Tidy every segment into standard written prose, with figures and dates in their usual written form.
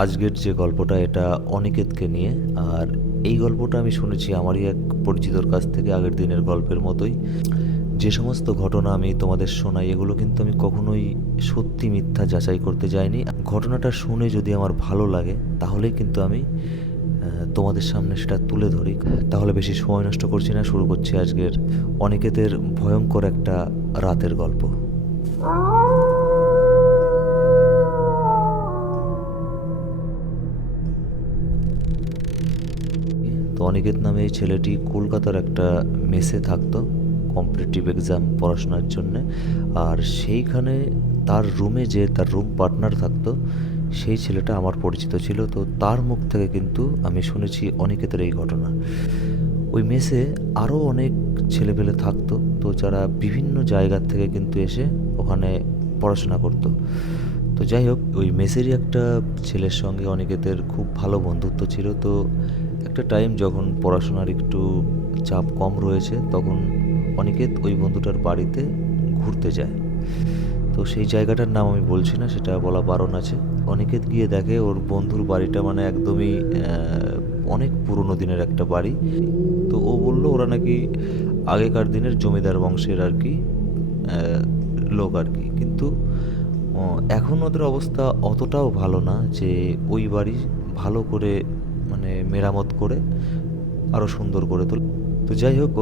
আজকের যে গল্পটা এটা অনিকেতকে নিয়ে। আর এই গল্পটা আমি শুনেছি আমারই এক পরিচিতর কাছ থেকে, আগের দিনের গল্পের মতোই। যে সমস্ত ঘটনা আমি তোমাদের শোনাই এগুলো কিন্তু আমি কখনোই সত্যি মিথ্যা যাচাই করতে যাইনি। ঘটনাটা শুনে যদি আমার ভালো লাগে তাহলেই কিন্তু আমি তোমাদের সামনে সেটা তুলে ধরি। তাহলে বেশি সময় নষ্ট করছি না, শুরু করছি আজকের অনিকেতের ভয়ঙ্কর একটা রাতের গল্প। তো অনিকেত নামে এই ছেলেটি কলকাতার একটা মেসে থাকতো কম্পিটিটিভ এক্সাম পড়াশোনার জন্যে। আর সেইখানে তার রুমে যে তার রুম পার্টনার থাকতো সেই ছেলেটা আমার পরিচিত ছিল। তো তার মুখ থেকে কিন্তু আমি শুনেছি অনিকেতের এই ঘটনা। ওই মেসে আরও অনেক ছেলেপেলে থাকতো, তো যারা বিভিন্ন জায়গার থেকে কিন্তু এসে ওখানে পড়াশোনা করতো। তো যাই হোক, ওই মেসেরই একটা ছেলের সঙ্গে অনিকেতের খুব ভালো বন্ধুত্ব ছিল। তো একটা টাইম যখন পড়াশোনার একটু চাপ কম রয়েছে তখন অনিকেত ওই বন্ধুটার বাড়িতে ঘুরতে যায়। তো সেই জায়গাটার নাম আমি বলছি না, সেটা বলা বারণ আছে। অনিকেত গিয়ে দেখে ওর বন্ধুর বাড়িটা মানে একদমই অনেক পুরনো দিনের একটা বাড়ি। তো ও বলল ওরা নাকি আগেকার দিনের জমিদার বংশের আর কি লোক আর কি। কিন্তু এখন ওদের অবস্থা অতটাও ভালো না যে ওই বাড়ি ভালো করে মানে মেরামত করে আরও সুন্দর করে তোলে। তো যাই হোক,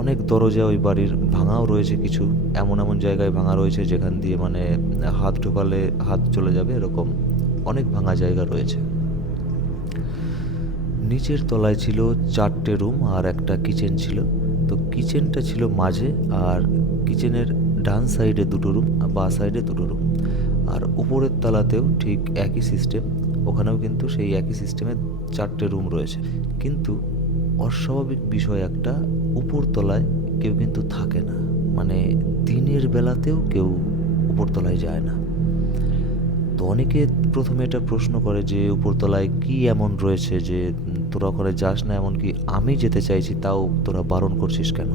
অনেক দরজা ওই বাড়ির ভাঙাও রয়েছে কিছু। এমন এমন জায়গায় ভাঙা রয়েছে যেখান দিয়ে মানে হাত ঢোকালে হাত চলে যাবে, এরকম অনেক ভাঙা জায়গা রয়েছে। নিচের তলায় ছিল 4টে রুম আর একটা কিচেন ছিল। তো কিচেনটা ছিল মাঝে, আর কিচেনের ডান সাইডে 2টো রুম আর বাঁ সাইডে 2টো রুম। আর উপরের তলাতেও ঠিক একই সিস্টেম, ওখানেও কিন্তু সেই একই সিস্টেমে 4টে রুম রয়েছে। কিন্তু অস্বাভাবিক বিষয় একটা, উপর তলায় কেউ কিন্তু থাকে না, মানে দিনের বেলাতেও কেউ উপরতলায় যায় না। তো অনেকে প্রথমে এটা প্রশ্ন করে যে উপরতলায় কি এমন রয়েছে যে তোরা ওখানে যাস না, এমনকি আমি যেতে চাইছি তাও তোরা বারণ করছিস কেন?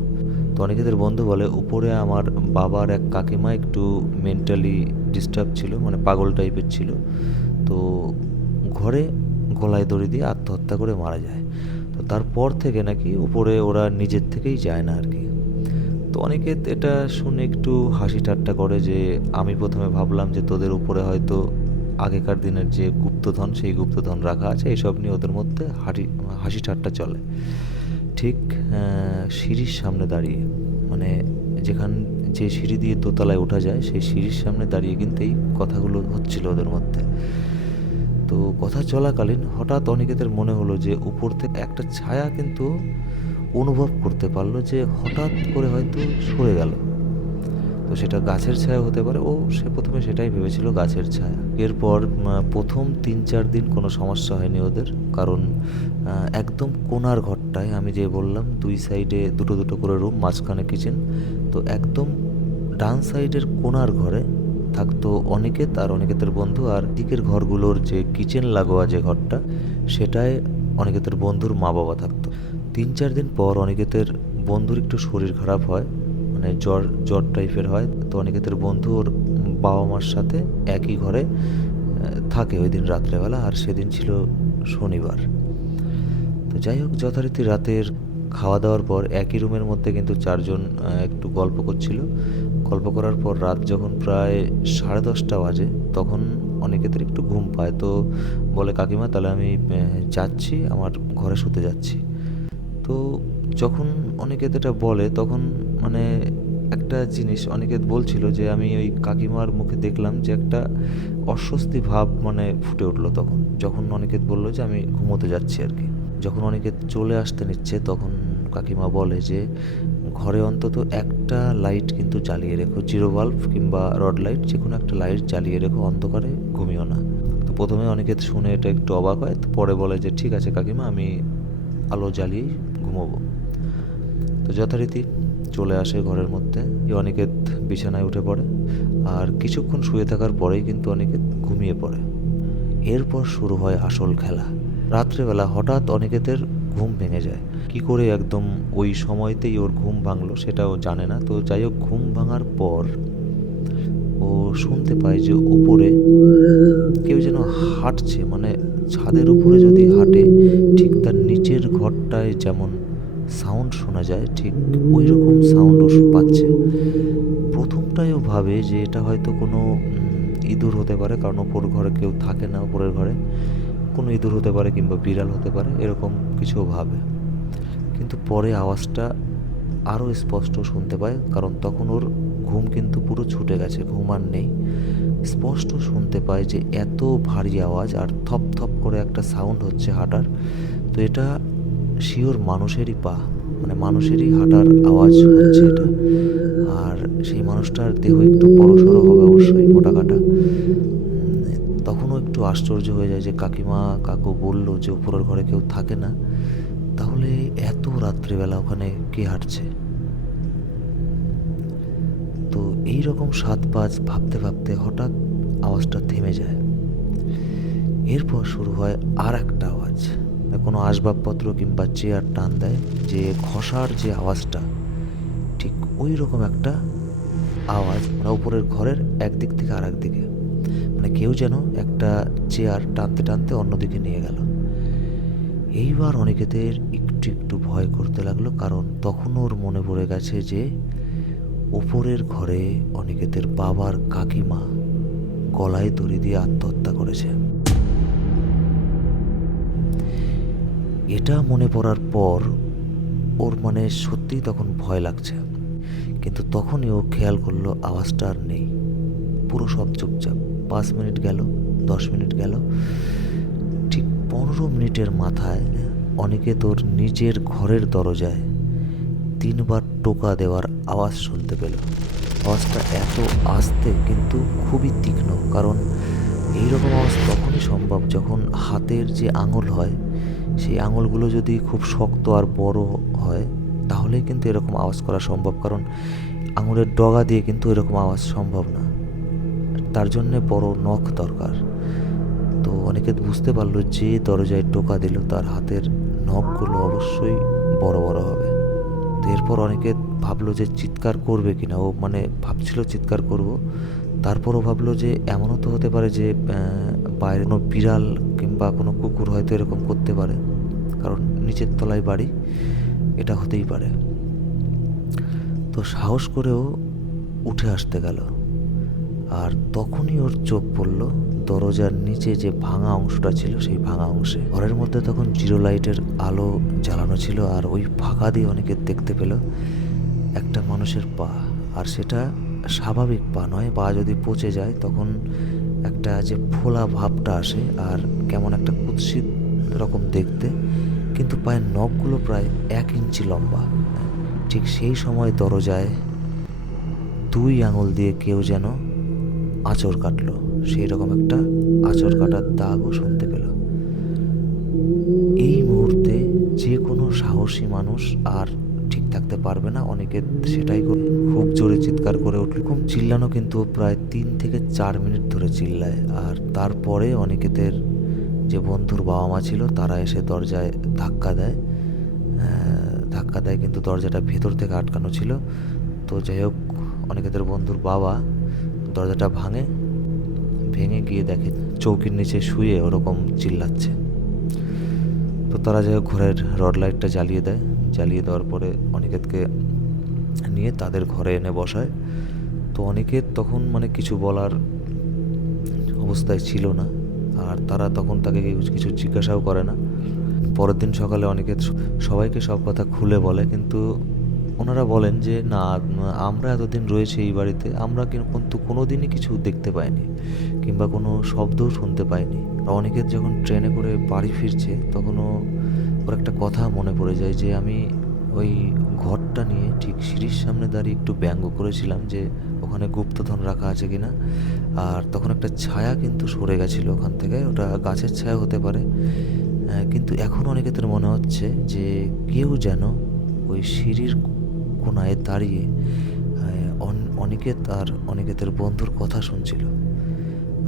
তো অনেকেদের বন্ধু বলে উপরে আমার বাবার এক কাকিমা একটু মেন্টালি ডিস্টার্ব ছিল, মানে পাগল টাইপের ছিল। তো ঘরে গলায় দড়ি দিয়ে আত্মহত্যা করে মারা যায়। তো তারপর থেকে নাকি উপরে ওরা নিজের থেকেই যায় না আর কি। তো অনেকে এটা শুনে একটু হাসি ঠাট্টা করে যে আমি প্রথমে ভাবলাম যে তোদের উপরে হয়তো আগেকার দিনের যে গুপ্তধন সেই গুপ্তধন রাখা আছে, এইসব নিয়ে ওদের মধ্যে হাসি ঠাট্টা চলে। ঠিক সিঁড়ির সামনে দাঁড়িয়ে, মানে যেখান যে সিঁড়ি দিয়ে দোতলায় ওঠা যায় সেই সিঁড়ির সামনে দাঁড়িয়ে কিন্তু এই কথাগুলো হচ্ছিল ওদের মধ্যে। তো কথা চলাকালীন হঠাৎ অনিকেতের মনে হলো যে উপর থেকে একটা ছায়া কিন্তু অনুভব করতে পারলো যে হঠাৎ করে হয়তো সরে গেল। তো সেটা গাছের ছায়া হতে পারে, সে প্রথমে সেটাই ভেবেছিল গাছের ছায়া। এরপর প্রথম 3-4 দিন কোনো সমস্যা হয়নি ওদের, কারণ একদম কোণার ঘরটায় আমি যে বললাম 2 সাইডে 2টো করে রুম, মাঝখানে কিচেন। তো একদম ডান সাইডের কোণার ঘরে থাকতো অনিকেত আর অনিকেতের বন্ধু, আর দিকের ঘরগুলোর যে কিচেন লাগোয়া যে ঘরটা সেটায় অনিকেতের বন্ধুর মা বাবা থাকতো। 3-4 দিন পর অনিকেতের বন্ধুর একটু শরীর খারাপ হয়, মানে জ্বর জ্বর টাইপের হয়। তো অনিকেতের বন্ধু ওর বাবা মার সাথে একই ঘরে থাকে ওই দিন রাত্রেবেলা, আর সেদিন ছিল শনিবার। তো যাই হোক, যথারীতি রাতের খাওয়া দাওয়ার পর একই রুমের মধ্যে কিন্তু 4জন একটু গল্প করছিল। গল্প করার পর রাত যখন প্রায় 10:30 বাজে তখন অনিকেতের একটু ঘুম পায়। তো বলে কাকিমা তাহলে আমি যাচ্ছি, আমার ঘরে শুতে যাচ্ছি। তো যখন অনিকেত এটা বলে তখন মানে একটা জিনিস অনিকেত বলছিল যে আমি ওই কাকিমার মুখে দেখলাম যে একটা অস্বস্তি ভাব মানে ফুটে উঠলো তখন, যখন অনিকেত বলল যে আমি ঘুমোতে যাচ্ছি আর কি। যখন অনিকেত চলে আসতে নিচ্ছে তখন কাকিমা বলে যে ঘরে অন্তত একটা লাইট কিন্তু জ্বালিয়ে রেখো, জিরো বাল্ব কিংবা রড লাইট, যে কোনো একটা লাইট জ্বালিয়ে রেখো, অন্ধকারে ঘুমিও না। তো প্রথমে অনিকেত শুনে এটা একটু অবাক হয়, তো পরে বলে যে ঠিক আছে কাকিমা, আমি আলো জ্বালিয়েই ঘুমোবো। তো যথারীতি চলে আসে ঘরের মধ্যে, অনিকেত বিছানায় উঠে পড়ে। আর কিছুক্ষণ শুয়ে থাকার পরেই কিন্তু অনিকেত ঘুমিয়ে পড়ে। এরপর শুরু হয় আসল খেলা। রাত্রেবেলা হঠাৎ অনিকেতের ঘুম ভেঙে যায়। কি করে একদম ওই সময়তেই ওর ঘুম ভাঙলো সেটাও জানে না। তো যাই হোক, ঘুম ভাঙার পর ও শুনতে পায় যে উপরে কেউ যেন হাঁটছে, মানে ছাদের উপরে যদি হাঁটে ঠিক তার নিচের ঘরটায় যেমন সাউন্ড শোনা যায় ঠিক ওই রকম সাউন্ড ও পাচ্ছে। প্রথমটায় ও ভাবে যে এটা হয়তো কোনো ইঁদুর হতে পারে, কারণ ওপর ঘরে কেউ থাকে না, উপরের ঘরে কোনো ইঁদুর হতে পারে কিংবা বিড়াল হতে পারে, এরকম কিছু ভাবে। কিন্তু পরে আওয়াজটা আরও স্পষ্ট শুনতে পায়, কারণ তখন ওর ঘুম কিন্তু পুরো ছুটে গেছে, ঘুম আর নেই। স্পষ্ট শুনতে পায় যে এত ভারী আওয়াজ আর থপ থপ করে একটা সাউন্ড হচ্ছে হাঁটার। তো এটা শিওর মানুষেরই পা, মানে মানুষেরই হাঁটার আওয়াজ হচ্ছে এটা। আর সেই মানুষটার দেহ একটু বড়সড় হবে অবশ্যই, মোটা কাটা। তখনও একটু আশ্চর্য হয়ে যায় যে কাকিমা কাকু বলল যে উপরের ঘরে কেউ থাকে না, তাহলে এত রাত্রিবেলা ওখানে কে হাঁটছে। তো এই রকম সাত পাঁচ ভাবতে ভাবতে হঠাৎ আওয়াজটা থেমে যায়। এরপর শুরু হয় আর একটা আওয়াজ, কোনো আসবাবপত্র কিংবা চেয়ার টান দেয়, যে ঘষার যে আওয়াজটা ঠিক ওই রকম একটা আওয়াজ, মানে উপরের ঘরের একদিক থেকে আর একদিকে, মানে কেউ যেন একটা চেয়ার টানতে টানতে অন্যদিকে নিয়ে গেল। এইবার অনিকেতের একটু একটু ভয় করতে লাগলো, কারণ তখন ওর মনে পড়ে গেছে যে ওপরের ঘরে অনিকেতের বাবার কাকিমা গলায় দড়ি দিয়ে আত্মহত্যা করেছে। এটা মনে পড়ার পর ওর মানে সত্যিই তখন ভয় লাগছে। কিন্তু তখনই ও খেয়াল করলো আওয়াজটা আর নেই, পুরো সব চুপচাপ। 5 মিনিট গেল, 10 মিনিট গেল, ঠিক 15 মিনিটের মাথায় অনিকেত ওর নিজের ঘরের দরজায় 3বার টোকা দেওয়ার আওয়াজ শুনতে পেল। আওয়াজটা এত আস্তে কিন্তু খুবই তীক্ষ্ণ, কারণ এইরকম আওয়াজ তখনই সম্ভব যখন হাতের যে আঙুল হয় সেই আঙুলগুলো যদি খুব শক্ত আর বড় হয়, তাহলে কিন্তু এরকম আওয়াজ করা সম্ভব, কারণ আঙুলের ডগা দিয়ে কিন্তু এরকম আওয়াজ সম্ভব না, তার জন্যে বড় নখ দরকার। তো অনিকেত বুঝতে পারলো যে দরজায় টোকা দিল তার হাতের নখগুলো অবশ্যই বড় বড় হবে। তো এরপর অনিকেত ভাবলো যে চিৎকার করবে কিনা, ও মানে ভাবছিল চিৎকার করব, তারপরও ভাবলো যে এমনও তো হতে পারে যে বাইরে কোনো বিড়াল কিংবা কোনো কুকুর হয়তো এরকম করতে পারে, কারণ নিচের তলায় বাড়ি, এটা হতেই পারে। তো সাহস করেও উঠে আসতে গেল, আর তখনই ওর চোখ পড়ল দরজার নিচে যে ভাঙা অংশটা ছিল সেই ভাঙা অংশে। ঘরের মধ্যে তখন জিরো লাইটের আলো জ্বালানো ছিল, আর ওই ফাঁকা দিয়ে অনেকে দেখতে পেল একটা মানুষের পা। আর সেটা স্বাভাবিক পা নয়, পা যদি পচে যায় তখন একটা যে ফোলা ভাবটা আসে আর কেমন একটা কুৎসিত রকম দেখতে, কিন্তু পায়ের নখগুলো প্রায় 1 ইঞ্চি লম্বা। ঠিক সেই সময় দরজায় 2 আঙুল দিয়ে কেউ যেন আঁচড় কাটলো, সেই রকম একটা আঁচড় কাটার দাগও শুনতে পেল। এই মুহূর্তে যে কোনো সাহসী মানুষ আর ঠিক থাকতে পারবে না, অনেকে সেটাই খুব জোরে চিৎকার করে উঠল। খুব চিল্লানো, কিন্তু প্রায় 3 থেকে 4 মিনিট ধরে চিল্লায়। আর তারপরে অনিকেতের যে বন্ধুর বাবা মা ছিল তারা এসে দরজায় ধাক্কা দেয়, কিন্তু দরজাটা ভেতর থেকে আটকানো ছিল। তো যাই হোক, অনিকেতের বন্ধুর বাবা দরজাটা ভেঙে গিয়ে দেখে চৌকির নিচে শুয়ে ওরকম চিল্লাচ্ছে। তো তারা যাই হোক ঘরের রড লাইটটা জ্বালিয়ে দেওয়ার পরে অনিকেতকে নিয়ে তাদের ঘরে এনে বসায়। তো অনিকেত তখন মানে কিছু বলার অবস্থায় ছিল না, আর তারা তখন তাকে কিছু জিজ্ঞাসাও করে না। পরের দিন সকালে অনিকেত সবাইকে সব কথা খুলে বলে, কিন্তু ওনারা বলেন যে না, আমরা এতদিন রয়েছি এই বাড়িতে, আমরা কিন্তু কোনো দিনই কিছু দেখতে পাইনি কিংবা কোনো শব্দও শুনতে পাইনি। অনিকেত যখন ট্রেনে করে বাড়ি ফিরছে তখনও ওর একটা কথা মনে পড়ে যায় যে আমি ওই ঘরটা নিয়ে ঠিক সিঁড়ির সামনে দাঁড়িয়ে একটু ব্যঙ্গ করেছিলাম যে ওখানে গুপ্তধন রাখা আছে কিনা। আর তখন একটা ছায়া কিন্তু সরে গেছিলো ওখান থেকে, ওটা গাছের ছায়া হতে পারে, কিন্তু এখন অনিকেতের মনে হচ্ছে যে কেউ যেন ওই সিঁড়ির কোনায় দাঁড়িয়ে অনিকেত আর অনিকেতের বন্ধুর কথা শুনছিল।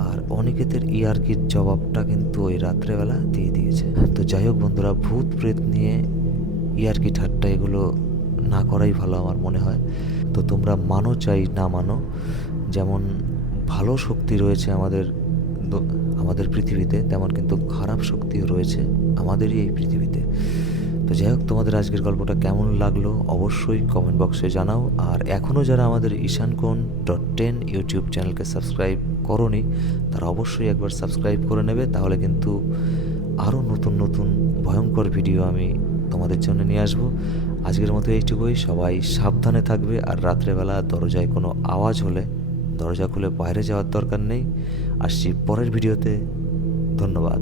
আর অনিকেতের ইয়ার্কির জবাবটা কিন্তু ওই রাত্রেবেলা দিয়ে দিয়েছে। তো যাই হোক বন্ধুরা, ভূত প্রেত নিয়ে ইয়ার্কি ঠাট্টা এগুলো না করাই ভালো আমার মনে হয়। তো তোমরা মানো চাই না মানো, যেমন ভালো শক্তি রয়েছে আমাদের পৃথিবীতে, তেমন কিন্তু খারাপ শক্তিও রয়েছে আমাদেরই এই পৃথিবীতে। তো যাই হোক, তোমাদের আজকের গল্পটা কেমন লাগলো অবশ্যই কমেন্ট বক্সে জানাও। আর এখনও যারা আমাদের ishankoon.10 ইউটিউব চ্যানেলকে সাবস্ক্রাইব করোনি, তারা অবশ্যই একবার সাবস্ক্রাইব করে নেবে, তাহলে কিন্তু আরও নতুন নতুন ভয়ঙ্কর ভিডিও আমি তোমাদের জন্য নিয়ে আসবো। আজকের মতো এইটুকুই, সবাই সাবধানে থাকবে। আর রাত্রেবেলা দরজায় কোনো আওয়াজ হলে দরজা খুলে বাইরে যাওয়ার দরকার নেই। আসছি পরের ভিডিওতে। ধন্যবাদ।